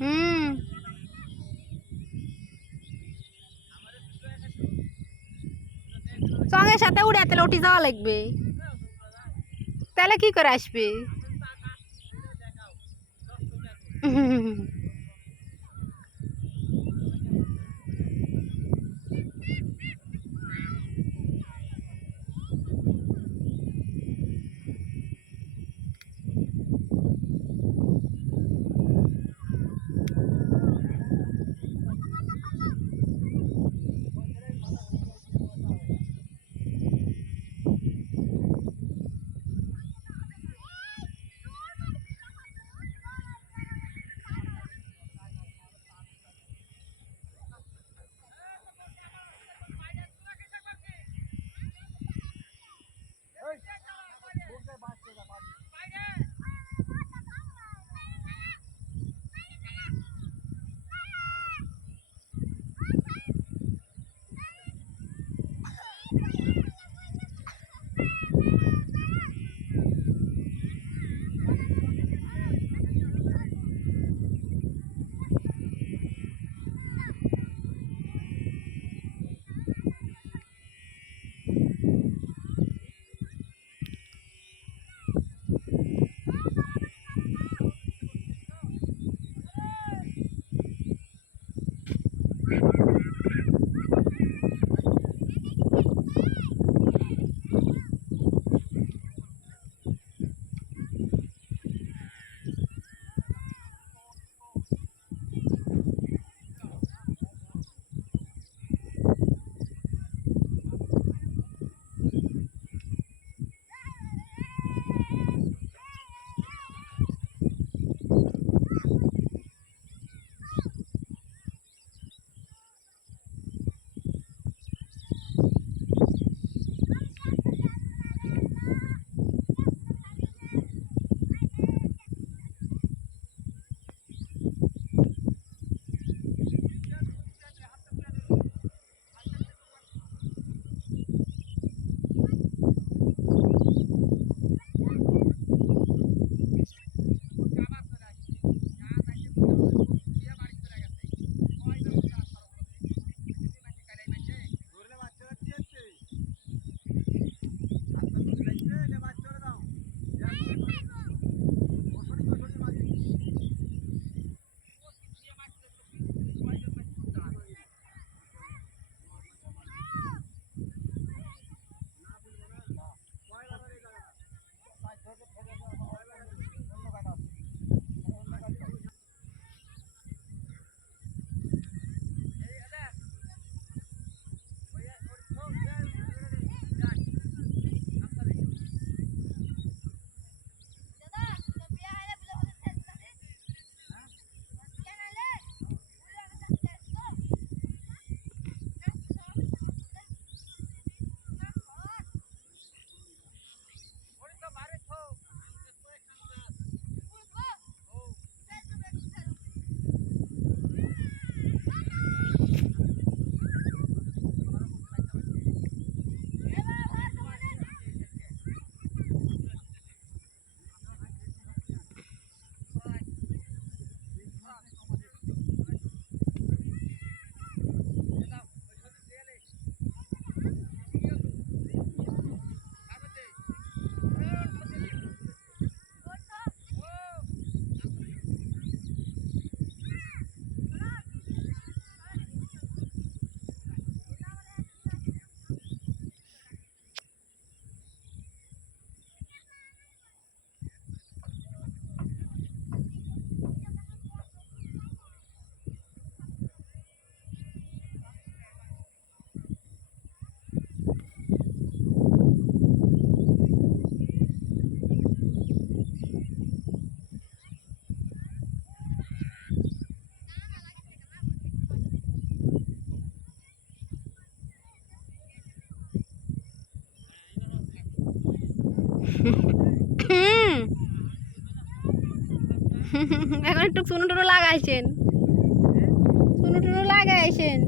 হুম, সঙ্গে সাথে উড়ে তাহলে উঠে যাওয়া লাগবে, তাহলে কি করে আসবে? এখন একটু চুনো টুনো লাগাইছেন, চুনো টুনো লাগাইছেন।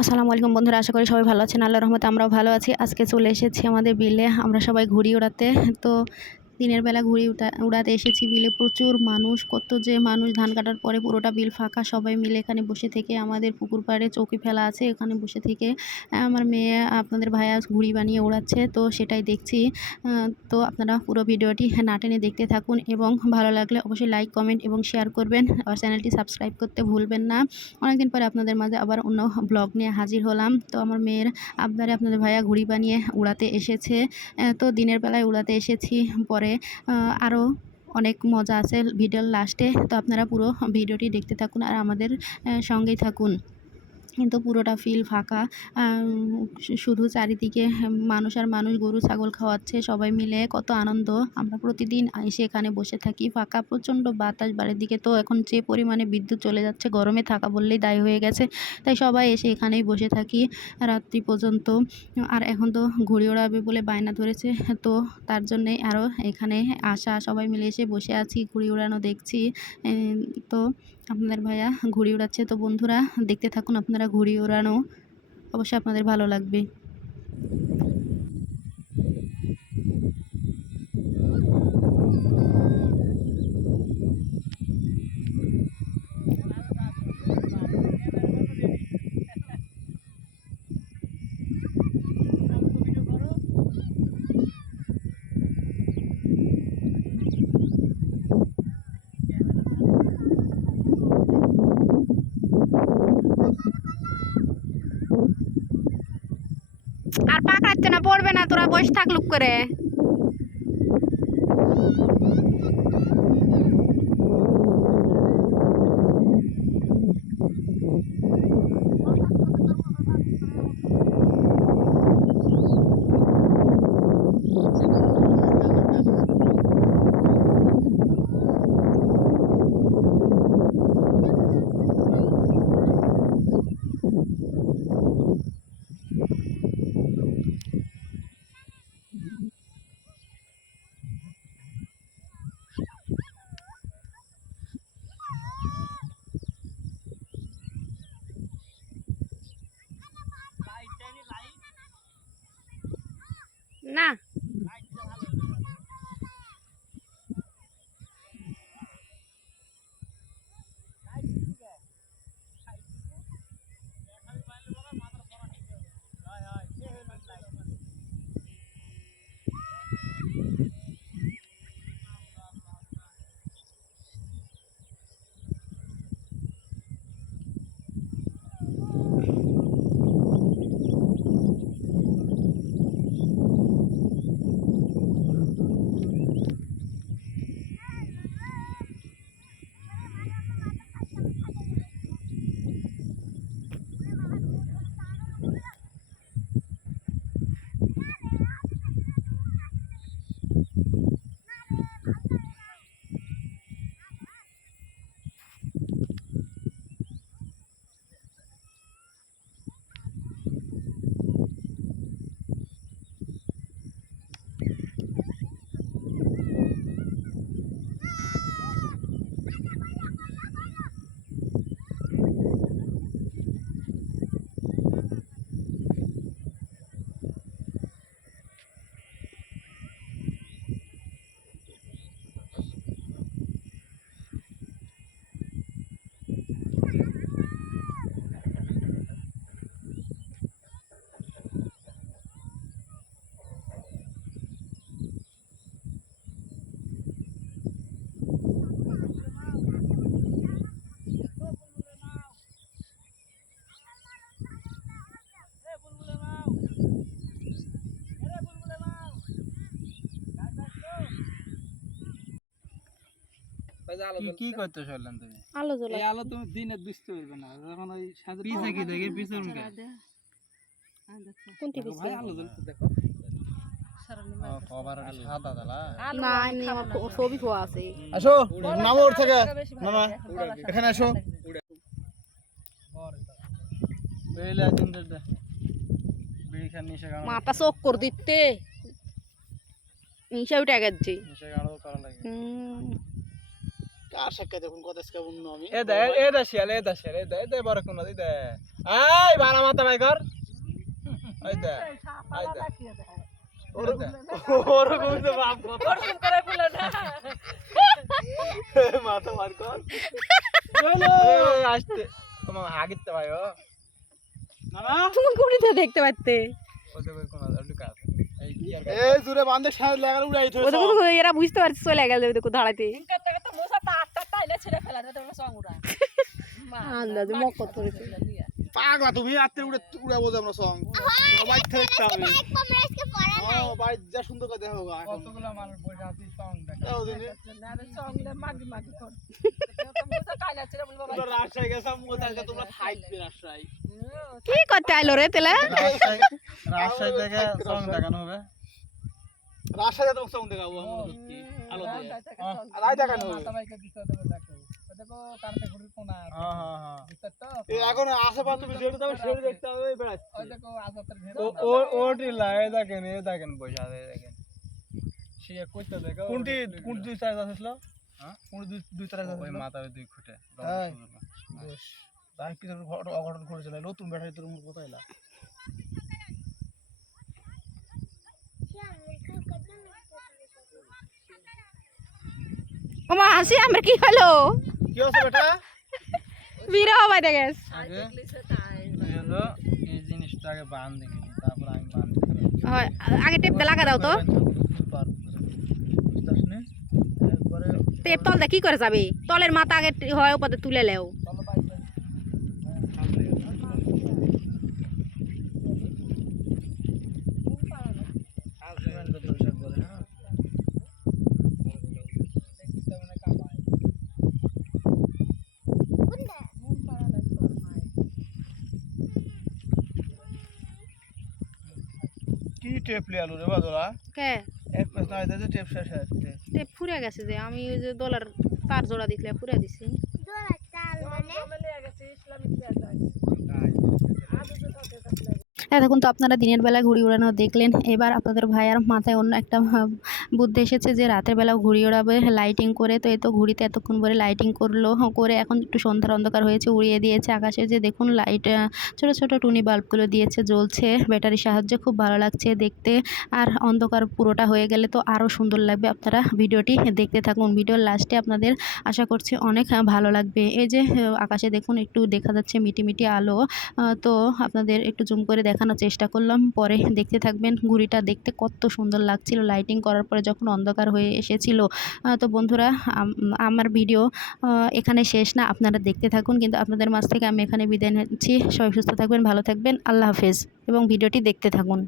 আসসালামু আলাইকুম বন্ধুরা, আশা করি সবাই ভালো আছেন। আল্লাহর রহমতে আমরাও ভালো আছি। আজকে চলে এসেছি আমাদের বিলে, আমরা সবাই ঘুড়ি ওড়াতে। তো দিনের বেলা ঘুড়ি উড়াতে এসেছি বিলে। প্রচুর মানুষ, কত যে মানুষ। ধান কাটার পরে পুরোটা বিল ফাঁকা, সবাই মিলে এখানে বসে থেকে, আমাদের পুকুর পাড়ে চৌকি ফেলা আছে, এখানে বসে থেকে আমার মেয়ে আপনাদের ভাইয়া ঘুড়ি বানিয়ে ওড়াচ্ছে, তো সেটাই দেখছি। তো আপনারা পুরো ভিডিওটি না টেনে দেখতে থাকুন এবং ভালো লাগলে অবশ্যই লাইক, কমেন্ট এবং শেয়ার করবেন। আর চ্যানেলটি সাবস্ক্রাইব করতে ভুলবেন না। অনেকদিন পরে আপনাদের মাঝে আবার অন্য ব্লগ নিয়ে হাজির হলাম। তো আমার মেয়ের আবদারে আপনাদের ভাইয়া ঘুড়ি বানিয়ে উড়াতে এসেছে। তো দিনের বেলায় উড়াতে এসেছি, পরে আরও অনেক মজা আছে ভিডিওর লাস্টে। তো আপনারা পুরো ভিডিওটি দেখতে থাকুন আর আমাদের সঙ্গেই থাকুন। কিন্তু পুরোটা ফিল ফাঁকা, শুধু চারিদিকে মানুষ আর মানুষ, গরু ছাগল খাওয়াচ্ছে সবাই মিলে, কত আনন্দ। আমরা প্রতিদিন এসে এখানে বসে থাকি। ফাঁকা, প্রচণ্ড বাতাস বাড়ির দিকে। তো এখন যে পরিমাণে বিদ্যুৎ চলে যাচ্ছে, গরমে থাকা বললেই দায় হয়ে গেছে। তাই সবাই এসে এখানেই বসে থাকি রাত্রি পর্যন্ত। আর এখন তো ঘুড়ি ওড়াবে বলে বায়না ধরেছে, তো তার জন্যে আরও এখানে আসা, সবাই মিলে এসে বসে আছি, ঘুড়ি ওড়ানো দেখছি। তো আপনাদের ভাইয়া ঘুড়ি ওড়াচ্ছে। তো বন্ধুরা দেখতে থাকুন আপনারা ঘুড়ি ওড়ানো, অবশ্যই আপনাদের ভালো লাগবে। আর পাকাচ্ছে না, পড়বে না, তোরা বসে থাক লুক করে। না কি করতে চললেন তুমি? আলো জ্বলা, এই আলো তুমি দিনে বুঝতে পারবে না, যখন ওই সাজে পিছে কি দেখে পিছন কে কোনটি দেখো ভাই, আলো জ্বলতে দেখো। কভার সাদা দালা না, এমনি আমার ছবি খোয়া আছে। আসো নামো ওর থেকে, মামা এখানে আসো। বেলে দিন দে বিড়ি খান নিশা গাড়ো মাথা চোখ করে দিতে নিশা উঠে গেছে। নিশা গাড়ো করা লাগে। আর সাক্ষাৎ এখন কথা কেমন আমি এটা শিয়াল এটা বড় কোন এটা এই বালা মাথা ভাই কর এইটা ওরকম তো বাপ কথা ওরকম করে বলে না মাথা মার কর এই আসতে তোমার হাগিতে ভাই ও মামা তুমি কুড়িতে দেখতে পাচ্তে ওতে কই কোন আর লুকা এই কি আর এই জুরে বান্ধে সাজ লাগাল উড়াই থইছ ওদের তো এরা বুঝতে পারছে চলে গেল দেখো দাঁড়াতে তো মোসা আটটা তাইলে ছেড়ে ফেলা তো সং উড়া আন্দাজে মক্কত করেছে পাগলা তুমি রাতে উড়ে উড়া বোঝা আমরা সং সবাই দেখতে হবে ও ভাই যা সুন্দর করে দেখো গা কতগুলা মানুষ বসে আছে সং দেখা দাও দিনে না রে সং লে মাগি মাগি কর তো মোসা তাইলে ছেড়ে বলবো তোমরা রাজশাহী গেছাম মোতালকে তোমরা থাকবে রাজশাহী কি করতে আইলো রে তেলে রাজশাহী থেকে সং দেখানো হবে রাজশাহী তো সং দেখাবো আমরা সত্যি আলো দিয়ে আলাই দেখানো হবে সবাইকে দিতে দেবো দেখো দেখো কারতে ঘুরে কোনা হ্যাঁ হ্যাঁ হ্যাঁ বুঝতে তো এই এখন আশেপাশে তুমি যেটা যাবে সেটা দেখতে হবে বেড়াচ্ছে ওই দেখো আসাতের ঘের ওটি লাই দেখেন পয়সা দেখেন সে কইতে দেখো কোনটি দুই সাইজ আসছিল হ্যাঁ কোন দুই সাইজ ওই আসছিল মাথা দুই খুঁটে হ্যাঁ। বেশ তার কি অঘটন ঘটেছিল নতুন ব্যাটারি তোর মুখ কোথায় এলা ওমা হাসি আমরা কি হলো কি হচ্ছে বেটা বিরা হবাই দেখেস আগে এই হলো এই জিনিসটা আগে বাঁধ দেখি তারপর আমি বাঁধ হয় আগে টেপটা লাগা দাও তো টেপ তল কি করে যাবে তলের মাথা আগে হয় উপরে তুলে লেও কি টেপ লিয়ে আলু রে বাদলা কে এক পাশ না হইতে টেপ শেষ হচ্ছে টেপ ফুরে গেছে যে আমি ওই যে ডলার তার জোড়া দিলে ফুরে দিছি এতক্ষণ তো আপনারা দিনের বেলা ঘুড়ি ওড়ানো দেখলেন এবার আপনাদের ভাইয়ার মাথায় অন্য একটা বুদ্ধি এসেছে যে রাতের বেলাও ঘুড়ি ওড়াবে লাইটিং করে তো এই তো ঘুড়িতে এতক্ষণ পরে লাইটিং করলো করে এখন একটু সন্ধ্যার অন্ধকার হয়েছে উড়িয়ে দিয়েছে আকাশে যে দেখুন লাইট ছোট ছোট টুনি বাল্বগুলো দিয়েছে জ্বলছে ব্যাটারির সাহায্যে খুব ভালো লাগছে দেখতে আর অন্ধকার পুরোটা হয়ে গেলে তো আরও সুন্দর লাগবে আপনারা ভিডিওটি দেখতে থাকুন ভিডিওর লাস্টে আপনাদের আশা করছি অনেক ভালো লাগবে এই যে আকাশে দেখুন একটু দেখা যাচ্ছে মিটি মিটি আলো তো আপনাদের একটু জুম করে দেখানোর চেষ্টা করলাম পরে দেখতে থাকবেন ঘুড়িটা দেখতে কত সুন্দর লাগছিল লাইটিং করার পরে যখন অন্ধকার হয়ে এসেছিল তো বন্ধুরা আমার ভিডিও এখানে শেষ না আপনারা দেখতে থাকুন কিন্তু আপনাদের মাঝ থেকে আমি এখানে বিদায় নিচ্ছি সবাই সুস্থ থাকবেন ভালো থাকবেন আল্লাহ হাফেজ এবং ভিডিওটি দেখতে থাকুন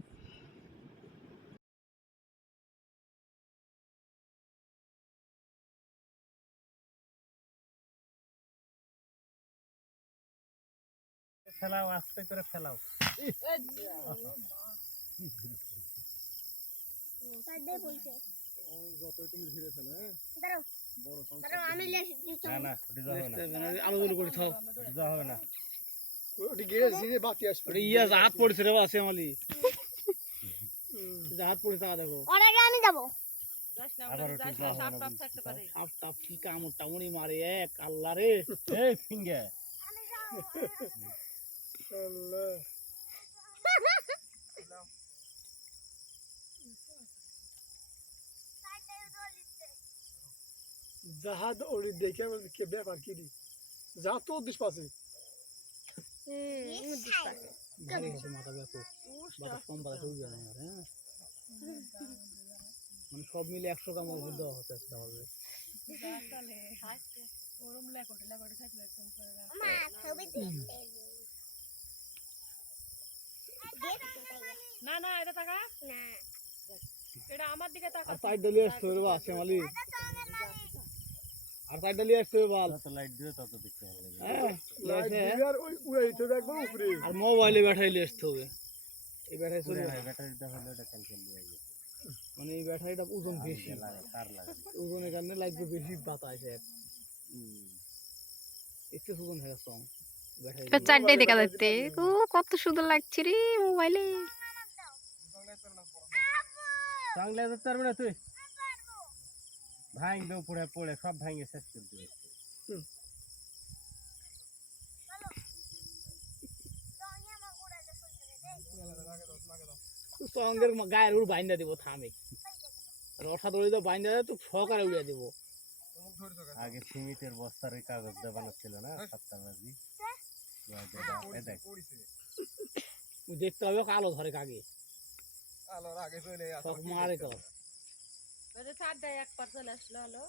ফেলাও আস্তে করে ফেলাও আলোগুলো করে থাও হবে না ওটি গেছে যে বাতি আসবে ওটি ইয়া হাত পড়ছে রে বাসে আমালি হাত পড়ে তা দেখো ওর আগে আমি যাব সাপ টাপ কি কামড় টামড়ি মারে এক আল্লাহ রে এই ফিঙ্গে আল্লাহ জাহাজ ওরি দেখে কে ব্যাপার কি দি যা তো দিস পাশে ভারী হচ্ছে মাথা ব্যাপক মাথা কম পাতা শুরু যায় না হ্যাঁ মানে সব মিলে 100 গ্রাম ওজন দেওয়া হচ্ছে তাহলে মা ছবি দিতে না না এটা টাকা না এটা আমার দিকে টাকা আর সাইড ডালিয়ে আসতে হবে বা শ্যামালি আর সাইড ডালিয়ে আসতে হবে বল তত লাইট দিও তত দেখতে ভালো লাগে হ্যাঁ লাইট দিলে আর ওই উড়াইতে হবে একবার উপরে আর মোবাইলে ব্যাটারি আসতে হবে এই ব্যাটারি চলে ব্যাটারিটা হলো এটা ক্যালকুলেট দিয়ে গেছে মানে এই ব্যাটারিটা ওজন বেশি লাগে তার লাগে ওজনের কারণে লাগবে বেশি বাতাস একটু ওজন হয়ে সং ব্যাটারি চারটাই দেখা যাচ্ছে ও কত সুন্দর লাগছে রে মোবাইলে চাংলা যেতে পারবে না তুই ভাঙবে উপরে পড়ে সব ভাঙে শেষ করে দিবে সঙ্গের গায়ের উড় বাইন্দা দিব থামে রসা দড়ি তো বাইন্দা দেয় তো সহকারে উড়িয়ে দিব আগে সিমেন্টের বস্তার ওই কাগজ দিয়ে বানাচ্ছিল না সাতটা বাজি দেখ দেখতে হবে কালো ধরে কাগে আলোর আগে চলে আসো সব মারে তো ছাড় দেয় এক পার চলে আসলো হলো